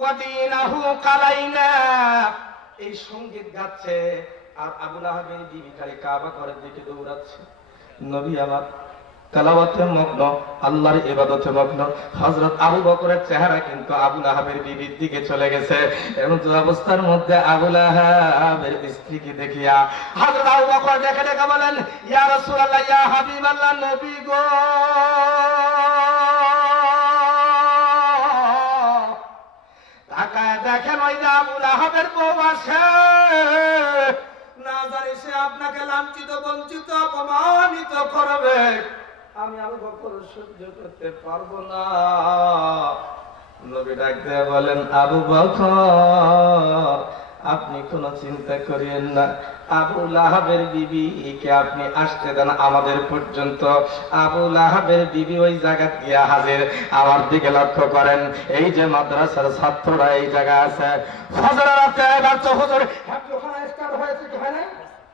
ওয়াদিনাহু কালাইনা, এই সঙ্গীত গাচ্ছে আর আবু লাহাবের বিবি খালি কাবা ঘরের দিকে দৌড়াচ্ছে। নবী আমার তেলাওয়াতে মগ্ন, আল্লাহর ইবাদতে মগ্ন। হযরত আবু বকরের চেহারা কিন্তু আবু লাহাবের বিবির দিকে চলে গেছে। এমন অবস্থার মধ্যে আবু লাহাবের স্ত্রীকে দেখিয়া হযরত আবু বকর দেখে দেখে বলেন, ইয়া রাসূলুল্লাহ, ইয়া হাবিবাল্লাহ, নবী গো, তাকায় দেখেন ওই যে আবু লাহাবের বউ আছে, না জানি সে আপনাকে লাঞ্ছিত, বঞ্চিত, অপমানিত করবে। আমি আবু বকর সহ্য করতে পারবো না। নবী ডাক দিয়ে বলেন, আবু বকর, আপনি কোনো চিন্তা করিয়েন না। আবু লাহাবের বিবিকে আপনি আসতে দেন আমাদের পর্যন্ত। আবু লাহাবের বিবি ওই জায়গা গিয়া হাজির। আমার দিকে লক্ষ্য করেন, এই যে মাদ্রাসার ছাত্ররা এই জায়গায় আছে। ফজরের রাতে এবার তো হুজুর ওখানে স্টার্ট হয়েছে কি হয় না?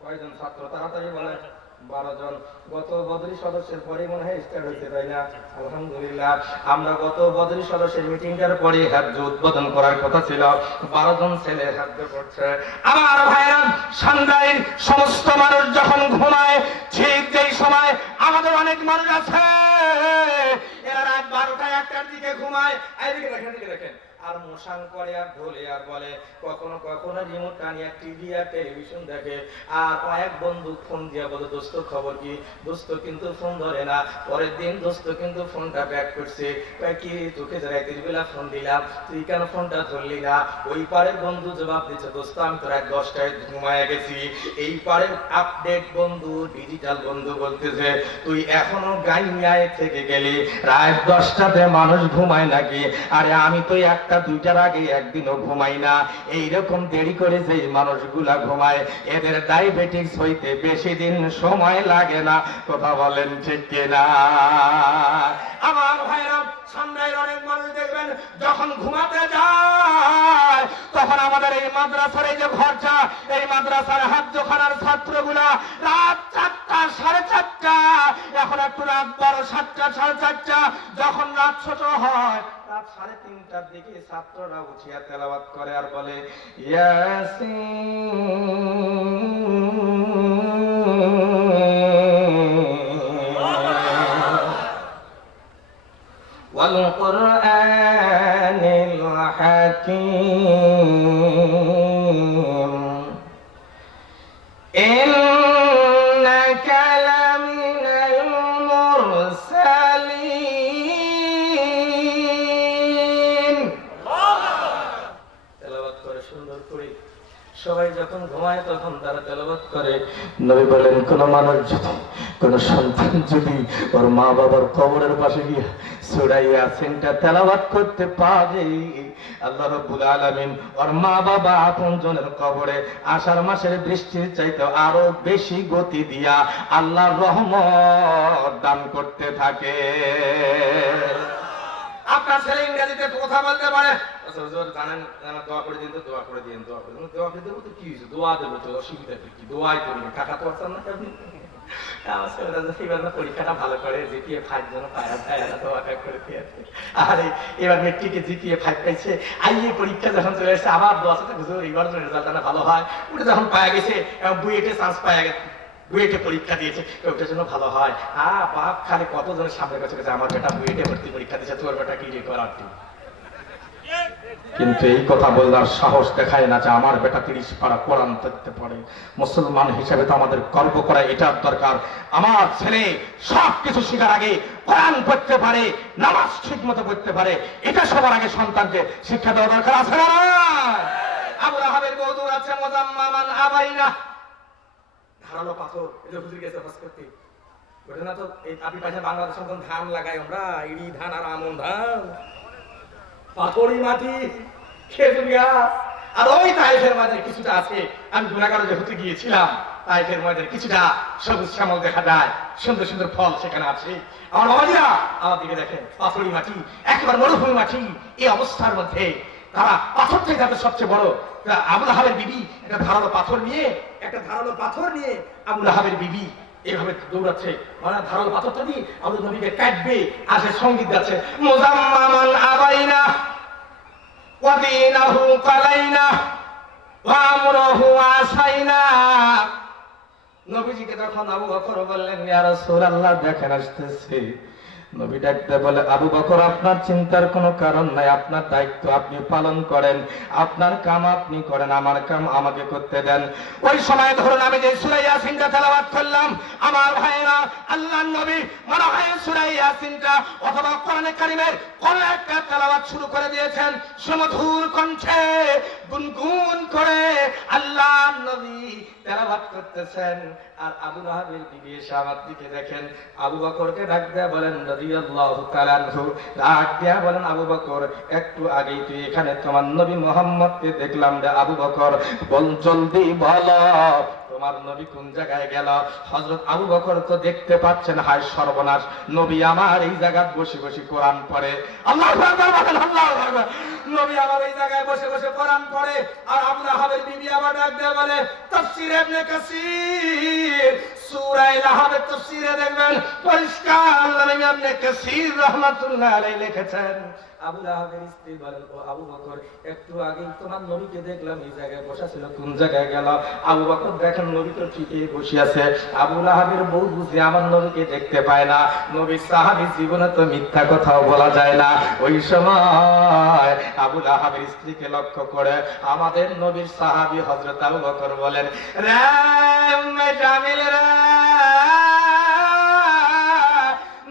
কয়জন ছাত্র তাড়াতাড়ি বলেন? 12 জন। গত বদরি সদস্যের পরে মনে হয় স্টার্ট হয়েছে, তাই না? আলহামদুলিল্লাহ। আমরা গত বদরি সদস্যের মিটিংটার পরে হজ্জ উদ্বোধন করার কথা ছিল। 12 জন ছেলে হজ্জ করছে। আমার ভাইরা, সন্ধ্যায় সমস্ত মানুষ যখন ঘুমায়, ঠিক যেই সময় আমাদের অনেক মানুষ আছে এরা রাত 12টা 1টার দিকে ঘুমায়। এইদিকে দেখেন, এদিকে দেখেন, আর মোশান করে আর ঢোলে আর বলে, কখনো কখনো রিমোট টানিয়ে টিভি আর টেলিভিশন দেখে। আর কয়েক বন্ধু ফোন দিয়ে বলে, দোস্ত খবর কি? দোস্ত কিন্তু ফোন ধরে না। পরের দিন দোস্ত কিন্তু ফোনটা ব্যাক করছে। কি তোকে রাতের বেলা ফোন দিলাম, তুই কেন ফোনটা ধরলি না? ওই পারের বন্ধু জবাব দিচ্ছে, দোস্ত আমি তো রাত 10টায় ঘুমায় গেছি। এই পারের আপডেট বন্ধু, ডিজিটাল বন্ধু বলতেছে, তুই এখনো গাইয়ায় থেকে গেলি, রাত 10টাতে মানুষ ঘুমায় নাকি? আরে আমি তো 1টা 2টার আগে একদিনও ঘুমাই না। এইরকম দেরি করে যে মানুষগুলা ঘুমায়, এদের ডায়াবেটিস হইতে বেশি দিন সময় লাগে না। কথা বলেন ঠিক কিনা? আমার ভাইরা, সামনের অনেক মানুষ দেখবেন যখন ঘুমাতে যায়, তখন আমাদের এই মাদ্রাসার এই যে ঘরটা, এই মাদ্রাসার হাফজখানার ছাত্রগুলা রাত 4টা 4:30, এখন একটু রাত 12, 7টা 4:30, যখন রাত ছোট হয়, রাত 3:30টার দিকে ছাত্ররা উঠিয়া তেলাওয়াত করে আর বলে, ওয়াল কুরআনিল হাকীম ইন্নাকা লামিনাল মুরসালিন। তেলাওয়াত করে সুন্দর করে। সবাই যখন ঘুমায় তখন তারা তেলাওয়াত করে। নবী বলেন, কোন মানুষ যদি, কোন সন্তান যদি ওর মা বাবার কবরের পাশে গিয়ে সূরা ইয়াসিনটা তেলাওয়াত করতে পারে, আল্লাহ রাব্বুল আলামিন ওর মা বাবা আপনজনের কবরে আষাঢ় মাসের বৃষ্টির চাইতে আরো বেশি গতি দিয়া আল্লাহর রহমত দান করতে থাকে। আপনার ছেলে ইংরেজিতে কথা বলতে পারে, জানেন, দোয়া করে দিন তো, দোয়া করে দিন, দোয়া করে দিন। দোয়া করে দেবো তো কি হয়েছে? দোয়া দেবো তো, অসুবিধা কি? দোয়াই করি, টাকা তো আসছেন না আপনি। আমার ছেলেটা এবার পরীক্ষাটা ভালো করে জিপিএ 5 যেন পায়, দোয়া করে দিয়েছে। আর এবার মেট্রিকে জিপিএ 5 পাইছে, আইএ পরীক্ষা যখন চলে এসেছে আবার দোয়া সাথে হুজুর এইবার রেজাল্টটা ভালো হয়। ওটা যখন পাওয়া গেছে, বুয়েটে চান্স পাওয়া গেছে, বুয়েটে পরীক্ষা দিয়েছে, ওটার জন্য ভালো হয়। বাপ খালি কতজনের সামনে কাছে গেছে, আমার বেটা বুয়েটে ভর্তি পরীক্ষা দিয়েছে, তোর বেটা কি রে করার? কিন্তু এই কথা বলার সাহস দেখায় না যে আমার বেটা 30 পারা কোরআন পড়তে পারে। মুসলমান হিসেবে তো আমাদের গর্ব করা এটার দরকার, আমার ছেলে সবকিছু শেখার আগে কোরআন পড়তে পারে, নামাজ ঠিক মতো পড়তে পারে, এটা সবার আগে সন্তানকে শিক্ষা দেওয়া দরকার আছে না? আবু লাহাবের বউ আছে মুজাম্মামান আবাইনা, ধারালো পাথর, এটা হুজুর গেছে ফাস করতে। ওটা না তো আপনি পাশে বাংলাদেশে যখন ধান লাগাই আমরা, ইড়ি ধান আর আমন ধান, পাথরি মাটি, খেজুর গাছ। আর ওই তাইফের মাঝে কিছুটা আছে, আমি গুনাহগার যেহেতু গিয়েছিলাম, তাইফের মাঝে কিছুটা সবুজ শ্যামল দেখা যায়, সুন্দর সুন্দর ফল সেখানে আছে। আমার বাবাজিরা আমার দিকে দেখেন, পাথরি মাটি, একেবারে মরুভূমি মাটি। এই অবস্থার মধ্যে তারা পাথরটাই তাদের সবচেয়ে বড়। আবু লাহাবের বিবি একটা ধারালো পাথর নিয়ে, আবু লাহাবের বিবি এভাবে দৌড়াচ্ছে, মানে ধারালো পাথরটা দিয়ে আমাদের নবীকে কাটবে। আর সে সঙ্গীত গাচ্ছে, মুজাম্মামান আবাইনা, ওয়া দীনাহু কালাইনা ওয়া আমরুহু আসাইনা। নবীজিকে যখন আবু বকর বললেন, ইয়া রাসূলুল্লাহ দেখেন আসতেছে, নবী ডাকতে বলে, আবু বকর আপনার চিন্তার কোনো কারণ নাই, আপনার দায়িত্ব আপনি পালন করেন, আপনার কাম আপনি করেন, আমার কাম আমাকে করতে দেন। ওই সময় ধরুন আমি যে সূরা ইয়াসিনটা তেলাওয়াত করলাম, আমার ভাইরা আল্লাহর নবী মনে হয় সূরা ইয়াসিনটা অথবা কোরআনে কারীমের কোন একটা তেলাওয়াত শুরু করে দিয়েছেন, সুমধুর কণ্ঠে গুনগুন করে আল্লাহর নবী তেলাওয়াত করতেছেন। আর আবু লাহাবের বিবি এসে আমার দিকে দেখেন, আবু বকরকে ডাক দেয়া বলেন রাদিয়াল্লাহু তাআলা আনহু, ডাক দেয়া বলেন, আবু বকর একটু আগেই তুই এখানে তোমার নবী মুহাম্মদকে দেখলাম রে আবু বকর, বল জলদি বলো তোমার নবী কোন জায়গায় গেল। হযরত আবু বকর তো দেখতে পাচ্ছেন, হায় সর্বনাশ, নবী আমার এই জায়গায় বসে বসে কোরআন পড়ে। আল্লাহু আকবার বলেন, আল্লাহু আকবার। নবী আমার এই জায়গায় বসে বসে কোরআন পড়ে, আর আবু লাহাবের বিবি আবার ডাক দেয়া বলে, তাফসীর ইবনে কাসীর সূরা লাহাবের তাফসীরে দেখবেন পরিষ্কার আল্লাহ ইবনে কাসীর রাহমাতুল্লাহ আলাইহি লিখেছেন, আবু লাহাবের স্ত্রী বলেন, ও আবু বকর একটু আগে তোমার নবীকে দেখলাম এই জায়গায় বসা ছিল, কোন জায়গায় গেল? আবু বকর দেখেন নবী তো ঠিকই বসে আছে। আবু লাহাবের বউ বুঝে আমার নবীকে দেখতে পায় না, নবীর সাহাবী জীবনে তো মিথ্যা কথাও বলা যায় না। ওই সময় আবু লাহাবের স্ত্রীকে লক্ষ্য করে আমাদের নবীর সাহাবী হযরত আবু বকর বলেন, রে উম্মে জামিল রে,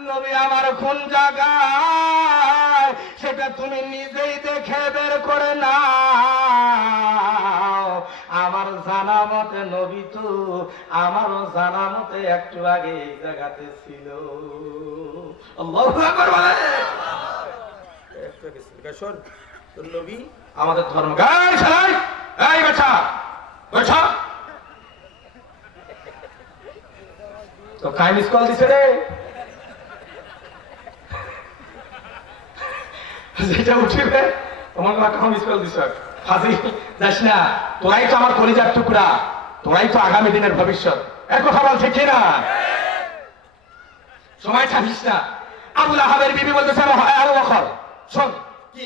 নবী আমার কোন জায়গায় সেটা তুমি নিজেই দেখে বের করে নাও। আমার জানা মতে নবী তো আমারও জানা মতে একটু আগে এই জায়গাতে ছিল। আল্লাহু আকবার বলে একটু আগে ছিল। শোন, তোর নবী আমাদের ধর্ম গায় ছাড়াই, এই বাচ্চা বাচ্চা তো কাই মিস কল দিছে রে, যেটা উঠিবে তোমার কাম মিস কল দিছ, ফাজি যাস না, তোরাই তো আমার কলিজার টুকরা, তোরাই তো আগামী দিনের ভবিষ্যৎ। এক কথা বল ঠিক না? সময় ছাড়িস না। আবু লাহাবের বিবি বলতেছে, আবু বকর শোন, কি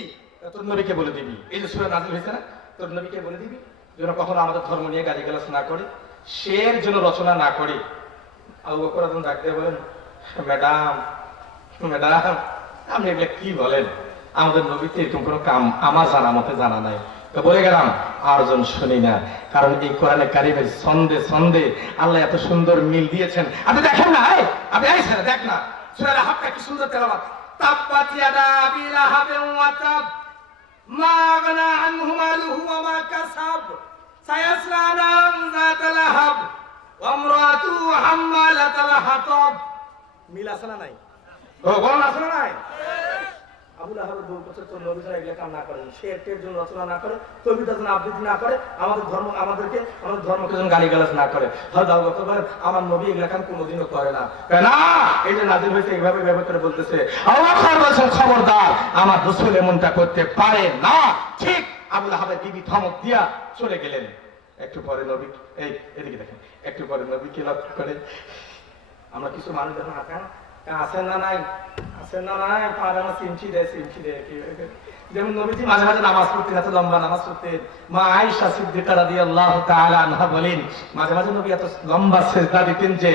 তোর নবীকে বলে দিবি, এই যে সূরা নাযিল হয়েছে না, তোর নবীকে বলে দিবি যেন কখনো আমাদের ধর্ম নিয়ে গালিগালাজ না করে, শের জন্য রচনা না করে। আবু বকর যখন ডাক দিয়ে বলেন, ম্যাডাম ম্যাডাম আপনি এগুলো কি বলেন, আমাদের নবীতে এরকম কোনো কাম আমার জানা মতে জানা নাই। তো বলে গেলাম আরজন শুনি না, কারণ এই কোরআনে কারিমের ছন্দে ছন্দে আল্লাহ এত সুন্দর মিল দিয়েছেন। আপনি দেখেন না, আপনি এই ছেলে দেখ না, সূরা লাহাবটা কি সুন্দর তেলাওয়াত, তাব্বাত ইয়াদা আবি লাহাবিন ওয়া তাব মা আগনা আনহু মালুহু ওয়া মা কাসাব সায়াসলা নারান যাতা লাহাব ওয়া ইমরাতুহু হাম্মালাতাল হাতাব। মিল আছে না নাই? ও বলেন আছে না নাই? আবু লাহাবের বউ বছর তোর নবী যারা এগুলো কাম না করেন, সে এর জন্য রচনা না করে, কবিতা যেন আবৃত্তি না করে, আমাদের ধর্মকে যেন গালিগালাজ না করে। হয়তো আবু বকর বলেন, আমার নবী এগুলো কাম কোনোদিনও করে না। না, এই যে নাযিল হয়েছে এইভাবে ব্যবহার করে বলতেছে। আবু বকর বলছেন, খবরদার, আমার রাসূল এমনটা করতে পারে না। ঠিক আবু লাহাবের বিবি ধমক দিয়া চলে গেলেন। একটু পরে নবী, এই এদিকে দেখেন, একটু পরে নবীকে লক্ষ্য করে আমরা কিছু মানুষ যখন আছেন না নাই, আছেন না নাই, পাড়ানো সিমচি দেয় যেমন নবীজি মাঝে মাঝে নামাজ পড়তেন, এত লম্বা নামাজ পড়তেন। মা আয়েশা সিদ্দিকা রাদিয়াল্লাহু তাআলা আনহা বলেন, মাঝে মাঝে নবী এত লম্বা সিজদা দিতেন যে,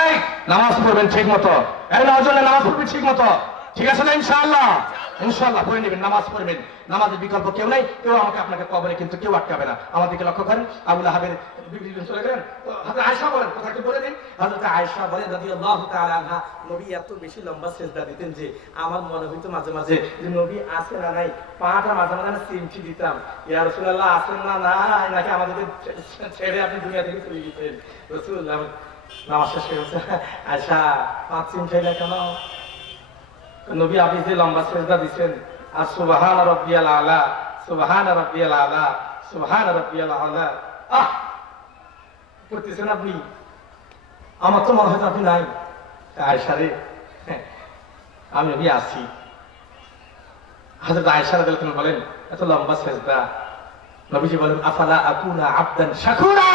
এই নামাজ পড়বেন ঠিক মতো, এই নজরে নামাজ পড়বেন ঠিক মতো, ঠিক আছে না? ইনশাআল্লাহ ইনশাআল্লাহ পড়ে নেবেন, নামাজ পড়বেন, নামাজের বিকল্প কেউ নাই, কেউ আমাকে আপনাকে কবরে কিন্তু কেউ আটকাবে না। আমাদেরকে লক্ষ্য করেন, আবু লাহাবের বিবি চলে গেলেন, হযরত আয়েশা বলেন, কথা একটু বলে দিন। হযরত আয়েশা বলেন রাদিয়াল্লাহু তাআলা আনহা, নবী এত বেশি লম্বা সিজদা দিতেন যে আমার মনে হইতো মাঝে মাঝে যে নবী আছে না নাই, পাটা মাঝে মাঝে না সিমটি দিতাম, ইয়া রাসূলুল্লাহ আছেন না নাই, নাকি আমাদেরকে ছেড়ে আপনি দুনিয়া থেকে চলে গেছেন। রাসূলুল্লাহ নামাজ শেষ করে বলছেন, আয়েশা 5 সিমটাইলা কেন? নবী আপনি যে লম্বা সিজদা দিবেন, আর সুবহান রাব্বিয়াল আলা, সুবহান রাব্বিয়াল আলা, সুবহান রাব্বিয়াল আলা করতেছেন আপনি, আমার তো মনে হয় আপনি নাই। আয়েশা রে, আমি নবী আছি। হযরত আয়েশা রাদিয়াল্লাহু আনহা বলেন, এত লম্বা সিজদা, নবীজি বলেন, আফালা আকুনা আবদান শাকুরা,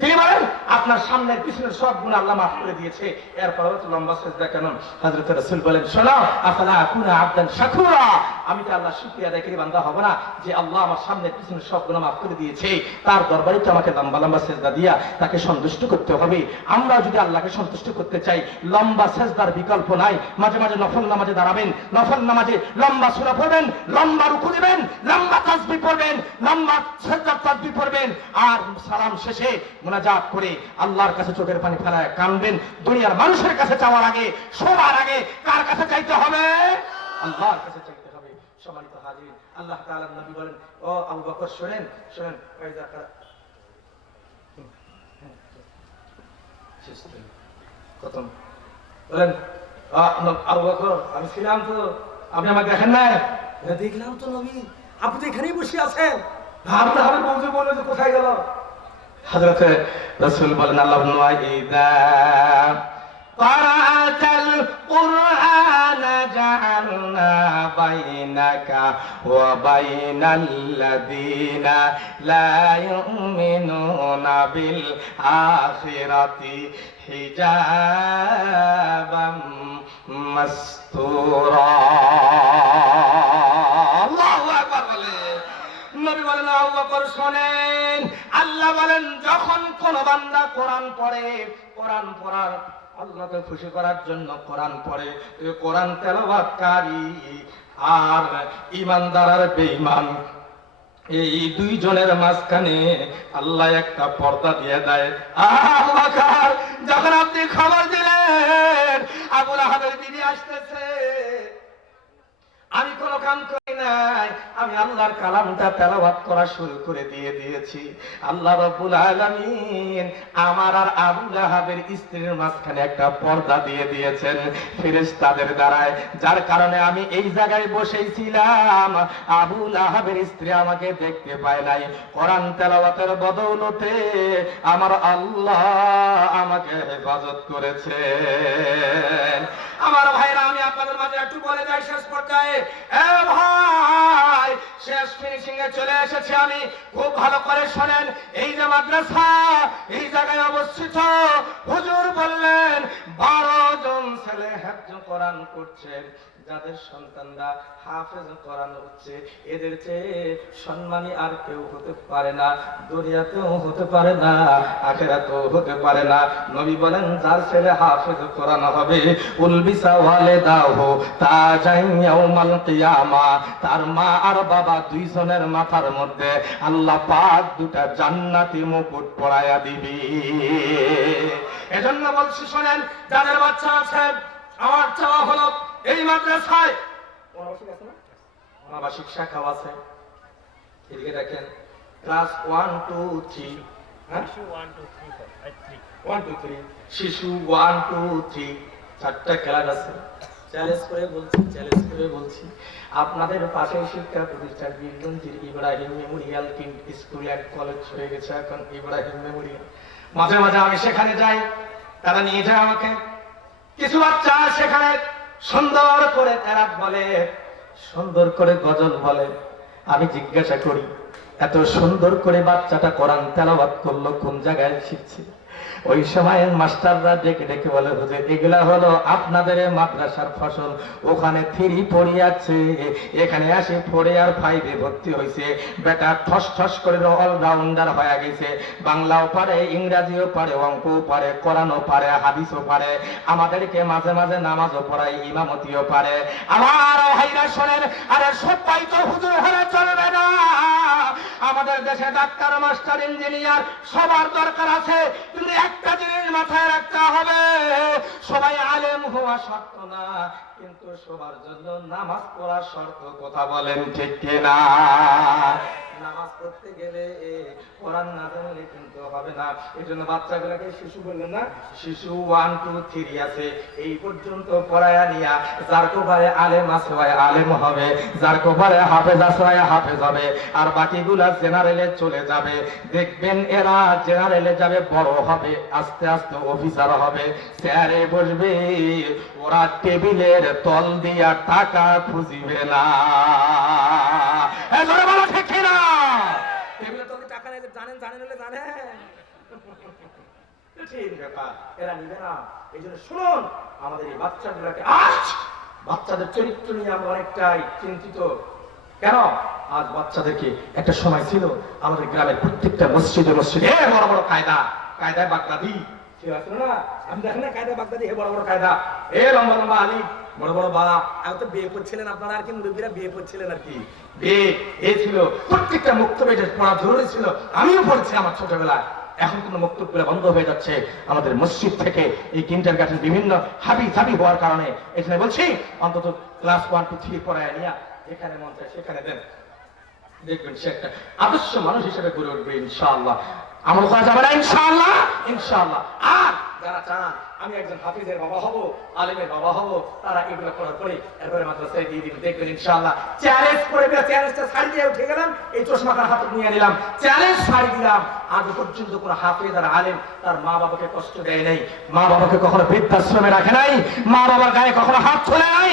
তিনি বলেন আপনার সামনের পিছনের সব গুনাহ আল্লাহ মাফ করে দিয়েছে, এরপর তো লম্বা সিজদা কেন? হযরত রাসূল বলেন, শোনো, আফালা আকুনা আবদান শাকুরা, আমি কি আল্লাহ শুকরিয়া আদায়কারী বান্দা হব না যে আল্লাহ আমার সামনে পিছনে সব গুনাহ মাফ করে দিয়েছে? তার দরবারে তো আমাকে লম্বা লম্বা সেজদা দিয়া তাকে সন্তুষ্ট করতে হবে। আমরা যদি আল্লাহকে সন্তুষ্ট করতে চাই, লম্বা সেজদার বিকল্প নাই। মাঝে মাঝে নফল নামাজে দাঁড়াবেন, নফল নামাজে লম্বা সূরা পড়বেন, লম্বা রুকু দিবেন, লম্বা তাসবিহ পড়বেন, লম্বা সেজদার তাসবিহ পড়বেন, আর সালাম শেষে মুনাজাত করে আল্লাহর কাছে চোখের পানি ফেলায় কাঁদবেন। দুনিয়ার মানুষের কাছে চাওয়ার আগে, সবার আগে কার কাছে চাইতে হবে? আল্লাহর কাছে চাইতে হবে। সম্মানিত হাজির, আল্লাহ তাআলার নবী বলেন, ও আবু বকর শুনেন শুনেন, খতম বলেন, আবু বকর আমি ছিলাম তো, আপনি আমাকে দেখেন না? দেখলাম তো নবী, আপনি তো এখানেই বসে আছেন। আপনার হাতে বলতে বললেন যে কোথায় গেল? হযরত রাসূল বলেন, আল্লাহুম্মা ইযা ক্বারাআতাল কুরআন জাআলনা বাইনাকা ওয়া বাইনাল্লাযীনা লা ইউমিনুনা বিল আখিরাতি হিজাবাম মাসতুরা। আল্লাহু আকবার বলেন। নবী বলেন, আবু বকর শুনেন, আল্লাহ বলেন যখন কোন বান্দা কোরআন পড়ে, কোরআন পড়ার আল্লাহকে খুশি করার জন্য কোরআন পড়ে, কোরআন তেলাওয়াতকারী আর ঈমানদার আর বেঈমান, এই দুইজনের মাঝখানে আল্লাহ একটা পর্দা দিয়ে দেয়। আবু বকর, যখন আপনি খবর দিলেন আবু লাহাবের বিবি আসতেছে, আমি কোনো কাম করি নাই, আমি আল্লাহর কালামটা তেলাওয়াত করা শুরু করে দিয়েছি। আল্লাহ রাব্বুল আলামিন আমার আর আবু লাহাবের স্ত্রীর মাঝখানে একটা পর্দা দিয়ে দিয়েছেন ফেরেশতাদের দ্বারায়, যার কারণে আমি এই জায়গায় বসেই ছিলাম, আবু লাহাবের স্ত্রী আমাকে দেখতে পায় নাই। কোরআন তেলাওয়াতের বদৌলতে আমার আল্লাহ আমাকে হেফাজত করেছেন। আমার ভাইরা, আমি আপনাদের মাঝে একটু বলে যাই শেষ পর্যায়ে, এ ভাই, শেষ ফিনিশিং এ চলে এসেছি আমি, খুব ভালো করে শোনেন। এই যে মাদ্রাসা এই জায়গায় অবস্থিত, হুজুর বললেন 12 জন ছেলে হেফজ কোরআন করছেন, যাদের সন্তানরা হাফেজ কোরআন হচ্ছে, এদের চেয়ে সম্মানী আর কেউ হতে পারে না, দুনিয়াতেও হতে পারে না, আখিরাতেও হতে পারে না। নবী বলেন, যার ছেলে হাফেজ কোরআন হবে, উলবিসা ওয়ালিদাহু তাজান ইয়াউমাল কিয়ামা, তার মা আর বাবা দুইজনের মাথার মধ্যে আল্লাহ পাক দুটা জান্নাতি মুকুট পরায়া দিবে। এজন্য বলছি শোনেন, যাদের বাচ্চা আছে, আমার চাওয়া হলো এই মাদ্রাসায় অনাবাসিক শাখাও আছে, এদিকে দেখেন, ক্লাস 1 2 3, শিশু 1 2 3 চারটা ক্লাস আছে। চ্যালেঞ্জ করে বলছি আপনাদের পাশে শিক্ষা প্রতিষ্ঠান বীরগঞ্জের Ibrahim memorial school and college হয়ে গেছে এখন ইব্রাহিম মেমোরিয়াল। মাঝে মাঝে আমি সেখানে যাই, তারা নিয়ে যায় আমাকে। কিছু বাচ্চা সেখানে সুন্দর করে তেরাত বলে, সুন্দর করে গজল বলে। আমি জিজ্ঞাসা করি, এত সুন্দর করে বাচ্চাটা কোরআন তেলাওয়াত করলো কোন জায়গায় শিখছে? ওই সময় মাস্টাররা ডেকে ডেকে বলে, হুজুর এগুলা হলো আপনাদের মাদ্রাসার ফসল, ওখানে 3 পড়িয়াছে, এখানে আসে 4 আর 5 ভর্তি হয়েছে, বেটা ঠস ঠস করে অলরাউন্ডার হয়ে গেছে, বাংলাও পারে, ইংরাজিও পারে, অঙ্কও পারে, কোরআনও পারে, হাদিসও পারে, আমাদেরকে মাঝে মাঝে নামাজও পড়ায়, ইমামতিও পারে। আমার ভাইরা শোনেন, আরে সবাই তো হুজুর হলে চলবে না, আমাদের দেশে ডাক্তার, মাস্টার, ইঞ্জিনিয়ার সবার দরকার আছে, কিন্তু একটা জিনিস মাথায় রাখতে হবে, সবাই আলেম হওয়া শর্ত না, কিন্তু সবার জন্য নামাজ পড়া শর্ত। কথা বলেন ঠিক কিনা? নামাজ পড়তে গেলে কোরআন না জানলে কিন্তু হবে না। এই জন্য বাচ্চাগুলোকে শিশু বললেন না, শিশু 1 2 3 আছে, এই পর্যন্ত পড়ায়া নিয়া যার কোপারে আলেম আছে হয় আলেম হবে, যার কোপারে হাফেজ আছে হয় হাফেজ হবে, আর বাকিগুলা জেনারেলে চলে যাবে। দেখবেন এরা জেনারেলে যাবে, বড় হবে, আস্তে আস্তে অফিসার হবে, চেয়ারে বসবে, ওরা টেবিলের তল দিয়া টাকা খুঁজিবে না। ঠিক না? টেবিলের তলে টাকা নেই, জানেন হলে জানেন, ঠিক ব্যাপার, এরা নিবে না। এই জন্য শুনুন, আমাদের এই বাচ্চাগুলোকে আজ বাচ্চাদের চরিত্র নিয়ে আমরা অনেকটাই চিন্তিত। কেন? আজ বাচ্চাদেরকে একটা সময় ছিল আমাদের গ্রামের প্রত্যেকটা মসজিদে মসজিদে বড় বড় কায়দায় বাগদাদি কেউ আছে না? আমি দেখেন না কায়দা বাগদাদি, বড় বড় কায়দা, লম্বা লম্বা আলী, বড় বড় বাবা। এখন তো বিয়ে করছিলেন আপনারা, আর কি মুরব্বীরা বিয়ে করছিলেন আর কি, বিয়ে ছিল। প্রত্যেকটা মুক্তবে পড়া জরুরি ছিল, আমিও পড়েছি আমার ছোটবেলায়। এখন কিন্তু মুক্তবগুলো বন্ধ হয়ে যাচ্ছে আমাদের মসজিদ থেকে। এই কিন্ডারগার্টেন বিভিন্ন হাবি হওয়ার কারণে এখানে বলছি অন্তত ক্লাস 1 to 3 পড়ায় নিয়ে যেখানে মন চায় সেখানে দেন, দেখবেন সে একটা আদর্শ মানুষ হিসেবে গড়ে উঠবে ইনশাআল্লাহ। আমল করা যাবে না ইনশাআল্লাহ, ইনশাআল্লাহ। আর যারা চান আমি একজন হাফিজের বাবা হব, আলিমের বাবা হব, তারা এগুলো করার পরে এরপরে মাদ্রাসায় দিয়ে দিবেন, দেখবেন ইনশাআল্লাহ। চ্যালেঞ্জ করে দিলাম, চ্যালেঞ্জটা ছাড়ি দিয়ে উঠে গেলাম, এই চশমাটা হাতে নিয়ে নিলাম, চ্যালেঞ্জ ছাড়ি দিলাম। আজ পর্যন্ত কোন হাফিজ আর আলেম তার মা বাবাকে কষ্ট দেয় নাই, মা বাবাকে কখনো বৃদ্ধাশ্রমে রাখে নাই, মা বাবার গায়ে কখনো হাত তোলে নাই,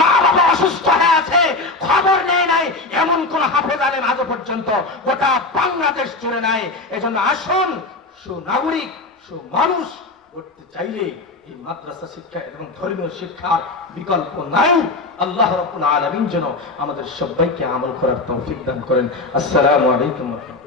মা বাবা অসুস্থ হয়ে আছে খবর নেয় নাই, এমন কোন হাফেজ আলেম আজ পর্যন্ত গোটা বাংলাদেশ জুড়ে নাই। এজন্য আসুন, সুনাগরিক সুমানুষ করতে চাইলে এই মাদ্রাসা শিক্ষা এবং ধর্মীয় শিক্ষার বিকল্প নাই। আল্লাহ রাব্বুল আলামিন যেন আমাদের সবাইকে আমল করার তৌফিক দান করেন। আসসালামু আলাইকুম ওয়া রাহমাতুল্লাহ।